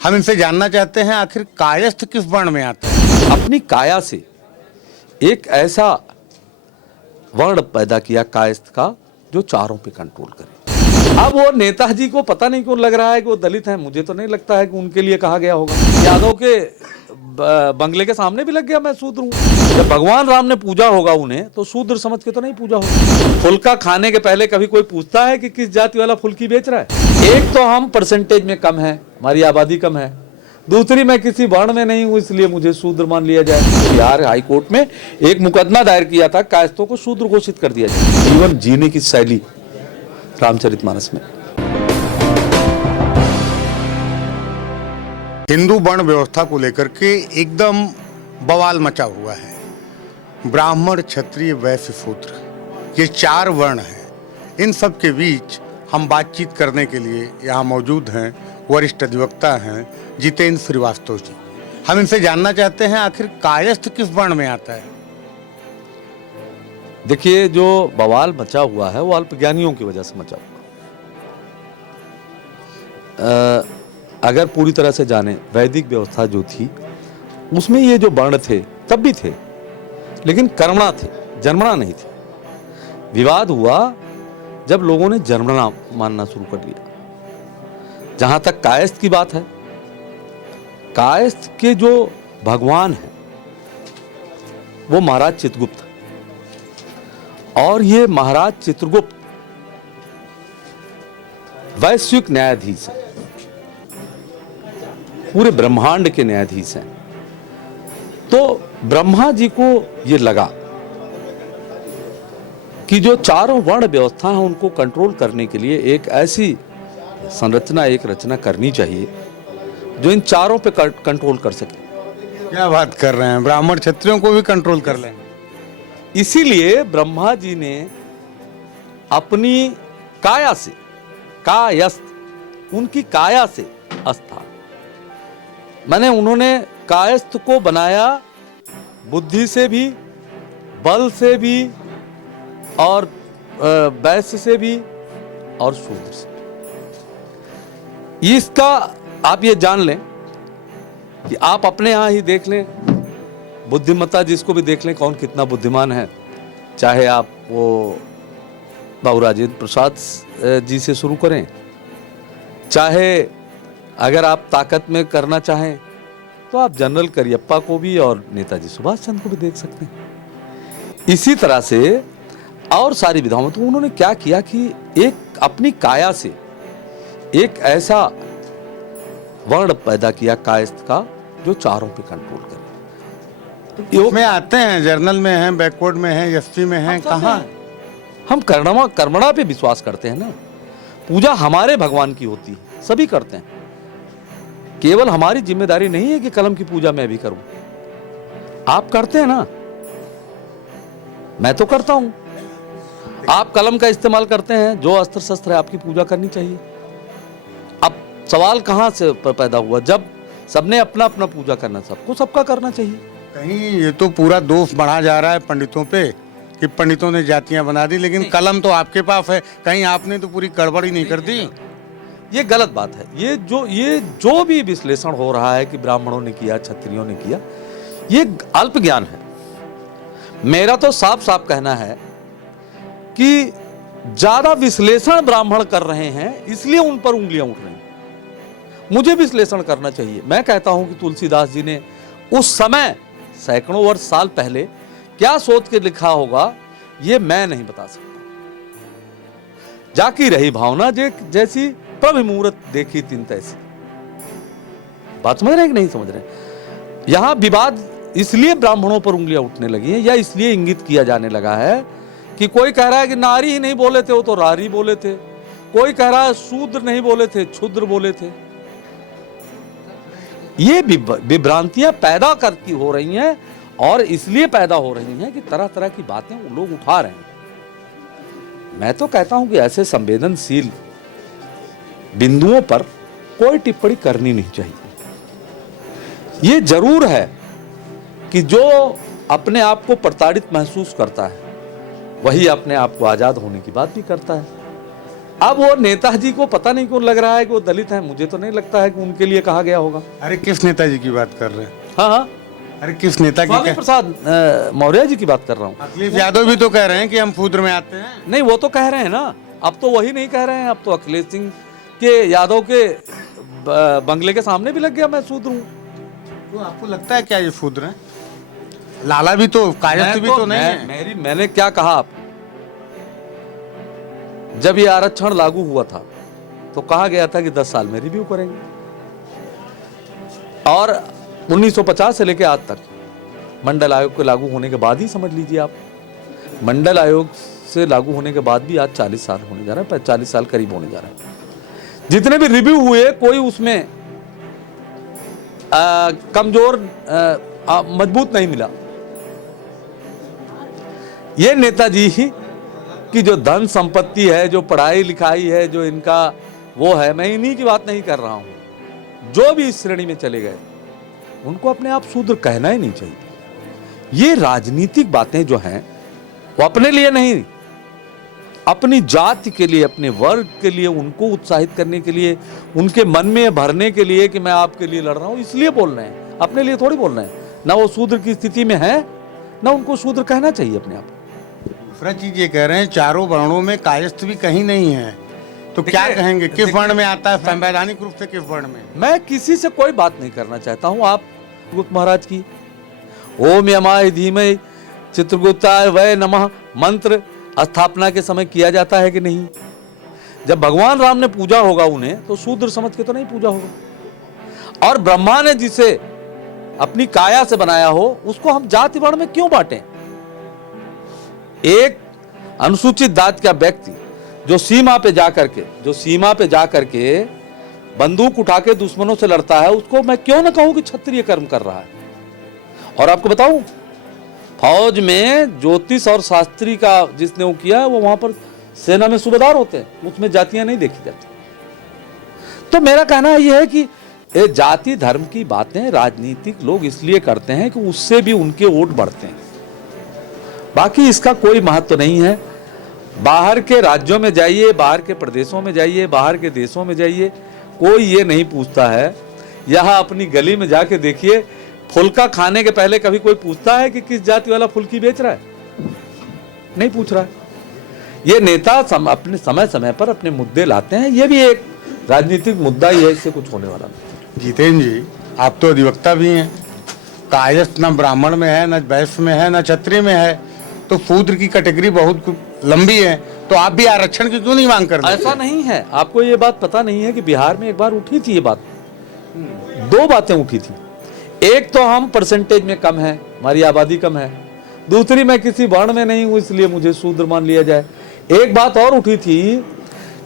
हम इनसे जानना चाहते हैं आखिर कायस्थ किस वर्ण में आता है। अपनी काया से एक ऐसा वर्ण पैदा किया कायस्थ का जो चारों पे कंट्रोल करे। अब वो नेताजी को पता नहीं क्यों लग रहा है कि वो दलित हैं। मुझे तो नहीं लगता है कि उनके लिए कहा गया होगा। यादव के बंगले के सामने भी लग गया मैं शूद्र हूँ। जब भगवान राम ने पूजा होगा उन्हें तो शूद्र समझ के तो नहीं पूजा होगा। फुल्का खाने के पहले कभी कोई पूछता है कि किस जाति वाला फुल्की बेच रहा है। एक तो हम परसेंटेज में कम है, हमारी आबादी कम है। दूसरी, मैं किसी वर्ण में नहीं हूं इसलिए मुझे शूद्र मान लिया जाए। बिहार हाई कोर्ट में एक मुकदमा दायर किया था, कायस्थों को शूद्र घोषित कर दिया जाए। जीवन जीने की शैली रामचरितमानस में। हिंदू वर्ण व्यवस्था को लेकर के एकदम बवाल मचा हुआ है। ब्राह्मण, क्षत्रिय, वैश्य, शूद्र, ये 4 वर्ण हैं। इन सब के बीच हम बातचीत करने के लिए यहाँ मौजूद हैं वरिष्ठ अधिवक्ता हैं जितेंद्र श्रीवास्तव जी। हम इनसे जानना चाहते हैं आखिर कायस्थ किस वर्ण में आता है। देखिए, जो बवाल मचा हुआ है वो अल्पज्ञानियों की वजह से मचा हुआ। अगर पूरी तरह से जाने, वैदिक व्यवस्था जो थी उसमें ये जो वर्ण थे तब भी थे, लेकिन कर्मणा थे, जन्मना नहीं थे। विवाद हुआ जब लोगों ने जन्मना मानना शुरू कर लिया। जहां तक कायस्थ की बात है, कायस्थ के जो भगवान हैं वो महाराज चित्रगुप्त, और ये महाराज चित्रगुप्त वैश्विक न्यायाधीश हैं, पूरे ब्रह्मांड के न्यायाधीश हैं। तो ब्रह्मा जी को ये लगा कि जो चारों वर्ण व्यवस्था है उनको कंट्रोल करने के लिए एक ऐसी संरचना, एक रचना करनी चाहिए जो इन चारों पे कंट्रोल कर सके। क्या बात कर रहे हैं, ब्राह्मण क्षत्रियों को भी कंट्रोल कर लें। इसीलिए ब्रह्मा जी ने अपनी काया से, कायस्थ, उनकी काया से अस्था, माने उन्होंने कायस्थ को बनाया बुद्धि से भी, बल से भी, और वैश्य से भी, और शूद्र से। इसका आप ये जान लें कि आप अपने यहां ही देख लें, बुद्धिमत्ता जिसको भी देख लें कौन कितना बुद्धिमान है। चाहे आप वो बाबू राजेंद्र प्रसाद जी से शुरू करें, चाहे अगर आप ताकत में करना चाहें तो आप जनरल करियप्पा को भी और नेताजी सुभाष चंद्र को भी देख सकते हैं। इसी तरह से और सारी विधाओं में तो उन्होंने क्या किया कि एक अपनी काया से एक ऐसा वर्ण पैदा किया कायस्थ का जो चारों पे कंट्रोल करे। में आते हैं, जर्नल में हैं, बैकवर्ड में हैं, एसपी में हैं, कहाँ? हम कर्मणा पे विश्वास करते हैं ना। पूजा हमारे भगवान की होती है, सभी करते हैं। केवल हमारी जिम्मेदारी नहीं है कि कलम की पूजा मैं भी करूं। आप करते हैं ना, मैं तो करता हूं। आप कलम का इस्तेमाल करते हैं, जो अस्त्र शस्त्र है आपकी पूजा करनी चाहिए। अब सवाल कहां से पैदा हुआ? जब सबने अपना अपना पूजा करना, सबको सबका करना चाहिए। कहीं ये तो पूरा दोष बढ़ा जा रहा है पंडितों पे कि पंडितों ने जातियां बना दी, लेकिन कलम तो आपके पास है, कहीं आपने तो पूरी गड़बड़ी नहीं कर दी। ये गलत बात है। ये जो भी विश्लेषण हो रहा है कि ब्राह्मणों ने किया, क्षत्रियों ने किया, ये अल्प ज्ञान है। मेरा तो साफ साफ कहना है कि ज्यादा विश्लेषण ब्राह्मण कर रहे हैं, इसलिए उन पर उंगलियां उठ रही हैं। मुझे विश्लेषण करना चाहिए। मैं कहता हूं कि तुलसीदास जी ने उस समय सैकड़ों वर्ष साल पहले क्या सोच के लिखा होगा, ये मैं नहीं बता सकता। जाकी रही भावना जैसी, प्रभु मुहूर्त देखी तिन तैसी। बात समझ रहे हैं कि नहीं समझ रहे? यहां विवाद इसलिए ब्राह्मणों पर उंगलियां उठने लगी हैं, या इसलिए इंगित किया जाने लगा है कि कोई कह रहा है कि नारी ही नहीं बोले थे, वो तो रारी बोले थे। कोई कह रहा है शूद्र नहीं बोले थे, क्षुद्र बोले थे। ये विभ्रांतियां पैदा करती हो रही हैं, और इसलिए पैदा हो रही हैं कि तरह तरह की बातें लोग उठा रहे हैं। मैं तो कहता हूं कि ऐसे संवेदनशील बिंदुओं पर कोई टिप्पणी करनी नहीं चाहिए। ये जरूर है कि जो अपने आप को प्रताड़ित महसूस करता है वही अपने आप को आजाद होने की बात भी करता है। अब वो नेताजी को पता नहीं क्यों लग रहा है कि वो दलित हैं, मुझे तो नहीं लगता है कि उनके लिए कहा गया होगा। अरे किस नेताजी की बात कर रहे हैं? हाँ हाँ, अरे किस नेता की स्वामी प्रसाद मौर्य जी की बात कर रहा हूँ। अखिलेश यादव भी तो कह रहे हैं कि हम शूद्र में आते हैं। नहीं, वो तो कह रहे हैं ना, अब तो वही नहीं कह रहे हैं, अब तो अखिलेश सिंह के यादव के बंगले के सामने भी लग गया मैं शूद्र हूँ। तो आपको लगता है क्या ये शूद्र हैं? लाला भी तो कायस्थ भी तो नहीं है। मैंने क्या कहा आप, जब ये आरक्षण लागू हुआ था तो कहा गया था कि 10 साल में रिव्यू करेंगे, और 1950 से लेकर आज तक मंडल आयोग के लागू होने के बाद ही समझ लीजिए आप, मंडल आयोग से लागू होने के बाद भी आज 40 साल होने जा रहा है, 40 साल करीब होने जा रहा है। जितने भी रिव्यू हुए कोई उसमें कमजोर मजबूत नहीं मिला। ये नेताजी की जो धन संपत्ति है, जो पढ़ाई लिखाई है, जो इनका वो है, मैं इन्हीं की बात नहीं कर रहा हूं। जो भी इस श्रेणी में चले गए उनको अपने आप शूद्र कहना ही नहीं चाहिए। ये राजनीतिक बातें जो हैं वो अपने लिए नहीं, अपनी जाति के लिए, अपने वर्ग के लिए, उनको उत्साहित करने के लिए, उनके मन में भरने के लिए कि मैं आपके लिए लड़ रहा हूं, इसलिए बोल रहे हैं, अपने लिए थोड़ी बोल रहे हैं। ना वो शूद्र की स्थिति में है, ना उनको शूद्र कहना चाहिए अपने आप। दूसरा चीज ये कह रहे हैं चारों वर्णों में कायस्थ भी कहीं नहीं है, तो क्या कहेंगे? किस वर्ण में आता है संवैधानिक रूप से? किस वर्ण में? मैं किसी से कोई बात नहीं करना चाहता हूं। आप गुप्त महाराज की ओम यमाय धीमहि चित्रगुप्ताय वै नमः मंत्र स्थापना के समय किया जाता है कि नहीं? जब भगवान राम ने पूजा होगा उन्हें तो शूद्र समझ के तो नहीं पूजा होगा। और ब्रह्मा ने जिसे अपनी काया से बनाया हो उसको हम जाति वर्ण में क्यों बांटें? एक अनुसूचित जाति का व्यक्ति जो सीमा पे जाकर के बंदूक उठा के दुश्मनों से लड़ता है, उसको मैं क्यों ना कहूं कि क्षत्रिय कर्म कर रहा है? और आपको बताऊं, फौज में ज्योतिष और शास्त्री का जिसने वो किया है वो वहां पर सेना में सूबेदार होते हैं, उसमें जातियां नहीं देखी जाती। तो मेरा कहना यह है कि ये जाति धर्म की बातें राजनीतिक लोग इसलिए करते हैं कि उससे भी उनके वोट बढ़ते हैं, बाकी इसका कोई महत्व नहीं है। बाहर के राज्यों में जाइए, बाहर के प्रदेशों में जाइए, बाहर के देशों में जाइए, कोई ये नहीं पूछता है। यहाँ अपनी गली में जाके देखिए, फुल्का खाने के पहले कभी कोई पूछता है कि किस जाति वाला फुल्की बेच रहा है? नहीं पूछ रहा है। ये नेता अपने समय समय पर अपने मुद्दे लाते हैं, ये भी एक राजनीतिक मुद्दा ही है, इससे कुछ होने वाला नहीं। जितेंद्र जी, आप तो अधिवक्ता भी हैं। कायस्थ न ब्राह्मण में है, न वैश्य में है, न क्षत्रिय में है, तो शूद्र की कैटेगरी बहुत लंबी है, तो आप भी आरक्षण की क्यों नहीं मांग कर रहे? ऐसा नहीं है, आपको ये बात पता नहीं है कि बिहार में एक बार उठी थी ये बात, 2 बातें उठी थी। एक तो हम परसेंटेज में कम है, हमारी आबादी कम है। दूसरी, मैं किसी वर्ण में नहीं हूं इसलिए मुझे शूद्र मान लिया जाए। एक बात और उठी थी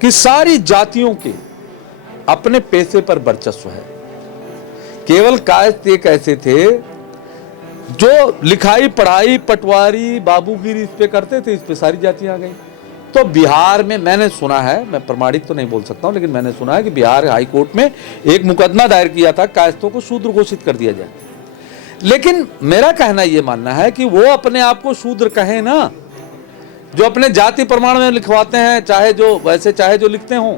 कि सारी जातियों के अपने पैसे पर वर्चस्व है। केवल कायस्थ एक ऐसे थे जो लिखाई पढ़ाई पटवारी बाबूगिरी इस पे करते थे, इस पे सारी जातियां आ गई। तो बिहार में मैंने सुना है, मैं प्रमाणिक तो नहीं बोल सकता हूं, लेकिन मैंने सुना है कि बिहार हाई कोर्ट में एक मुकदमा दायर किया था, कायस्थों को शूद्र घोषित कर दिया जाए। लेकिन मेरा कहना यह मानना है कि वो अपने आप को शूद्र कहें ना, जो अपने जाति प्रमाण में लिखवाते हैं, चाहे जो लिखते हों,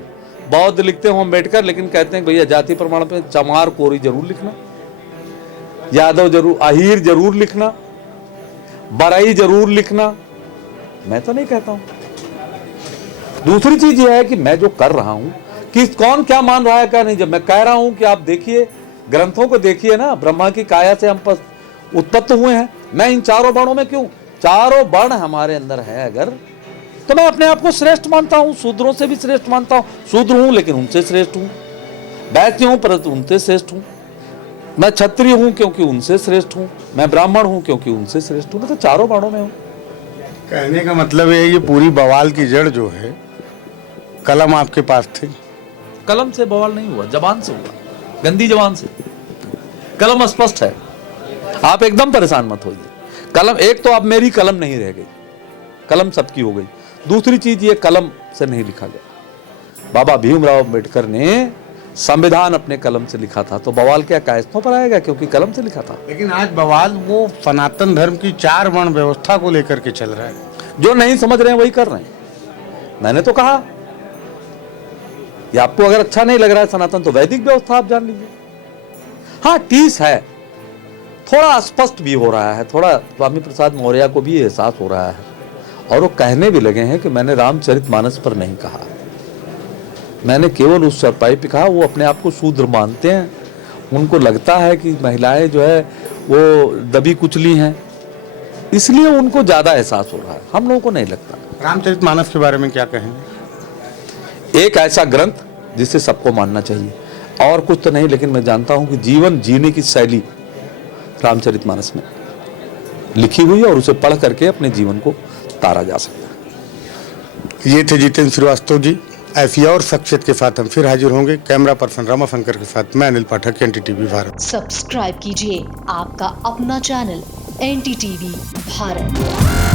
बौद्ध लिखते हों अम्बेडकर, लेकिन कहते हैं भैया जाति प्रमाण पे चमार कोरी जरूर लिखना, यादव जरूर, अहीर जरूर लिखना, बराई जरूर लिखना। मैं तो नहीं कहता हूं। दूसरी चीज यह है कि मैं जो कर रहा हूं कि कौन क्या मान रहा है क्या नहीं। जब मैं कह रहा हूं कि आप देखिए, ग्रंथों को देखिए ना, ब्रह्मा की काया से हम उत्पन्न हुए हैं। मैं इन चारों वर्णों में क्यों, चारों वर्ण हमारे अंदर है अगर, तो मैं अपने आप को श्रेष्ठ मानता हूं, शूद्रों से भी श्रेष्ठ मानता हूं। शूद्र हूं लेकिन उनसे श्रेष्ठ हूं, वैश्य हूं परंतु उनसे श्रेष्ठ हूं। मैं क्षत्रिय हूं क्योंकि उनसे श्रेष्ठ हूं, मैं ब्राह्मण हूं क्योंकि उनसे श्रेष्ठ हूं। मैं तो चारों वर्णों में हूं। कहने का मतलब है ये पूरी बवाल की जड़ जो है, कलम आपके पास थी। कलम से बवाल नहीं हुआ, जबान से हुआ, गंदी जबान से। कलम स्पष्ट है, आप एकदम परेशान मत होइए। कलम, एक तो अब मेरी कलम नहीं रह गई, कलम सबकी हो गई। दूसरी चीज ये कलम से नहीं लिखा गया। बाबा भीमराव अम्बेडकर ने संविधान अपने कलम से लिखा था, तो बवाल क्या कायस्थों पर आएगा क्योंकि कलम से लिखा था। लेकिन आज बवाल वो सनातन धर्म की 4 वर्ण व्यवस्था को लेकर के चल रहा है। जो नहीं समझ रहे हैं वही कर रहे हैं। मैंने तो कहा ये आपको अगर अच्छा नहीं लग रहा है सनातन, तो वैदिक व्यवस्था आप जान लीजिए। हाँ, टीस है, थोड़ा अस्पष्ट भी हो रहा है, थोड़ा स्वामी प्रसाद मौर्य को भी एहसास हो रहा है, और वो कहने भी लगे हैं कि मैंने रामचरितमानस पर नहीं कहा, मैंने केवल उस चरपाई पे कहा। वो अपने आप को शूद्र मानते हैं, उनको लगता है कि महिलाएं जो है वो दबी कुचली हैं, इसलिए उनको ज्यादा एहसास हो रहा है, हम लोगों को नहीं लगता। रामचरितमानस के बारे में क्या कहेंगे? एक ऐसा ग्रंथ जिसे सबको मानना चाहिए, और कुछ तो नहीं, लेकिन मैं जानता हूं कि जीवन जीने की शैली रामचरितमानस में लिखी हुई है, और उसे पढ़ करके अपने जीवन को तारा जा सकता है। ये थे जितेंद्र श्रीवास्तव जी। ऐसी और शख्सियत के साथ हम फिर हाजिर होंगे। कैमरा पर्सन रमाशंकर के साथ मैं अनिल पाठक, NDTV भारत। सब्सक्राइब कीजिए आपका अपना चैनल NDTV भारत।